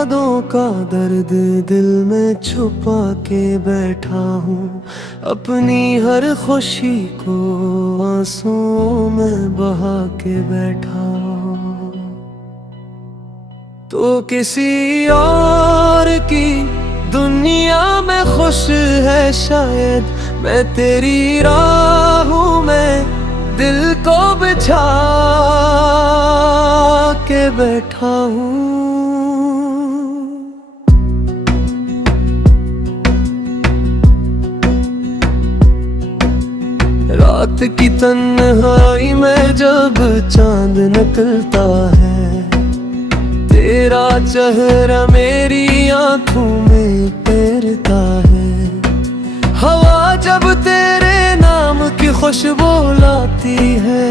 यादों का दर्द दिल में छुपा के बैठा हूँ। अपनी हर खुशी को आंसुओं में बहा के बैठा हूँ। तो किसी और की दुनिया में खुश है शायद, मैं तेरी राहों में दिल को बिछा के बैठा हूँ। रात की तन्हाई में जब चांद निकलता है, तेरा चेहरा मेरी आंखों में तैरता है। हवा जब तेरे नाम की खुशबू लाती है,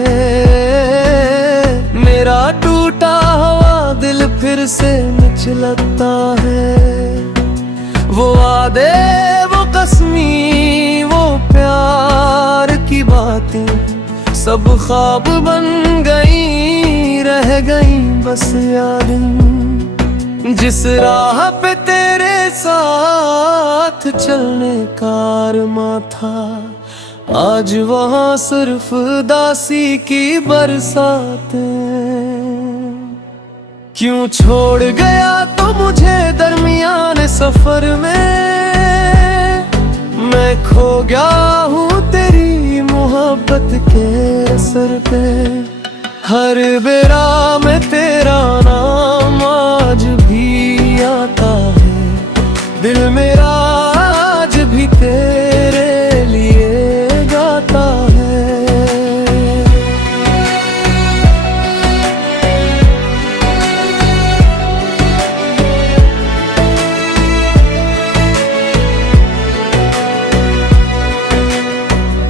मेरा टूटा हुआ दिल फिर से मचलता है। वो वादे, वो कसमी, वो प्यार की बातें सब ख्वाब बन गई, रह गई बस यादें। जिस राह पे तेरे साथ चलने का अरमा था, आज वहाँ सिर्फ उदासी की बरसातें। क्यों छोड़ गया तो मुझे दरमियान सफर में, मैं खो गया हूँ तेरी मोहब्बत के असर पे। हर बेरा में तेरा नाम आज भी आता है, दिल मेरा आज भी तेरे लिए गाता है।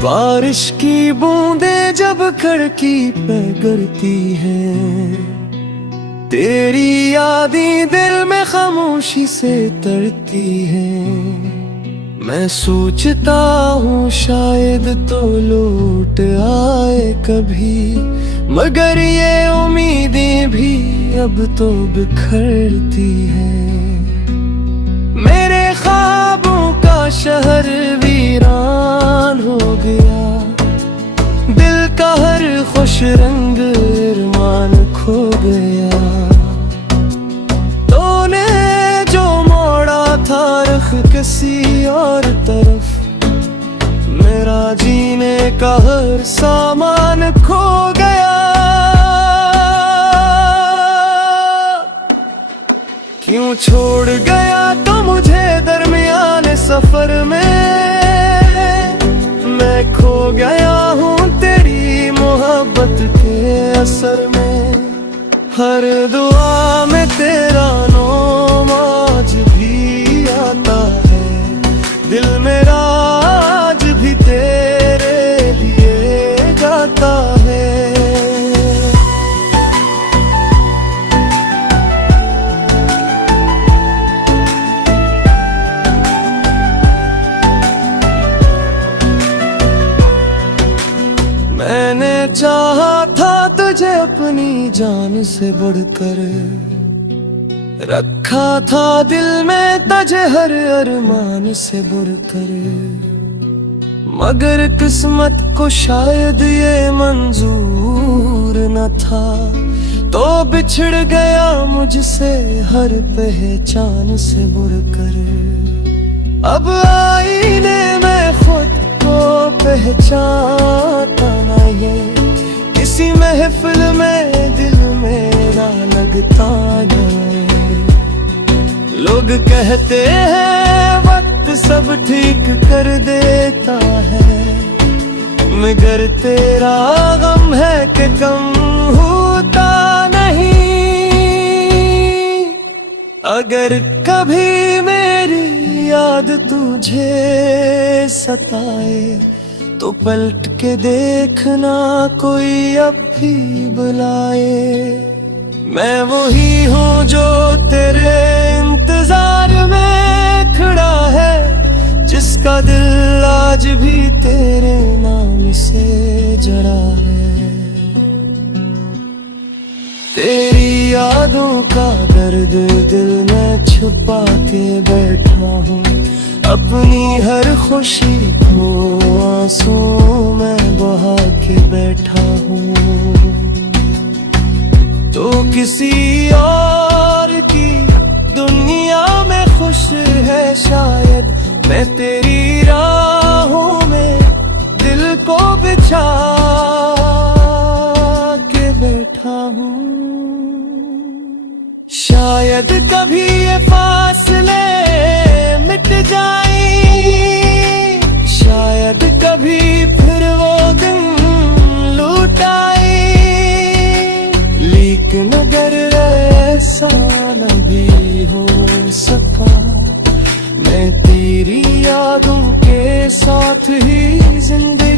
बारिश की बूंदें जब खिड़की पे गिरती हैं, तेरी यादें दिल में खामोशी से तरती हैं। मैं सोचता हूँ शायद तो लौट आए कभी, मगर ये उम्मीदें भी अब तो बिखरती हैं। मेरे ख्वाबों का शहर वीरान हो गया, दिल का हर खुश रंग अरमान खो गया। तूने जो मोड़ा था रुख किसी और तरफ, मेरा जीने का हर सामान खो गया। क्यों छोड़ गया तो मुझे दरमियान सफर में, मैं खो गया हूँ तेरी मोहब्बत के असर में। हर दुआ में तेरा नाम आज भी आता है, दिल मेरा आज भी तेरे लिए गाता है। मैंने चाहा था तुझे अपनी जान से बढ़कर, रखा था दिल में तुझे हर अरमान से बढ़कर। मगर किस्मत को शायद ये मंजूर न था, तो बिछड़ गया मुझसे हर पहचान से बढ़कर। अब आईने में खुद को पहचानता नहीं, किसी महफिल में दिल मेरा लगता जाए। लोग कहते हैं वक्त सब ठीक कर देता है, मगर तेरा गम है कि कम होता नहीं। अगर कभी मेरी याद तुझे सताए, तो पलट के देखना कोई अब भी बुलाए। मैं वही हूँ जो तेरे इंतजार में खड़ा है, जिसका दिल आज भी तेरे नाम से जड़ा है। तेरी यादों का दर्द दिल में छुपा के बैठा हूँ अपनी हर खुशी को आंसू में बहा के बैठा हूँ। तो किसी और की दुनिया में खुश है शायद, मैं तेरी राहों में दिल को बिछा के बैठा हूँ। शायद कभी ये फासले मिट जाए, शायद कभी फिर वो दिन लौट आए, लेकिन अगर ऐसा न भी हो सका, मैं तेरी यादों के साथ ही जिंदगी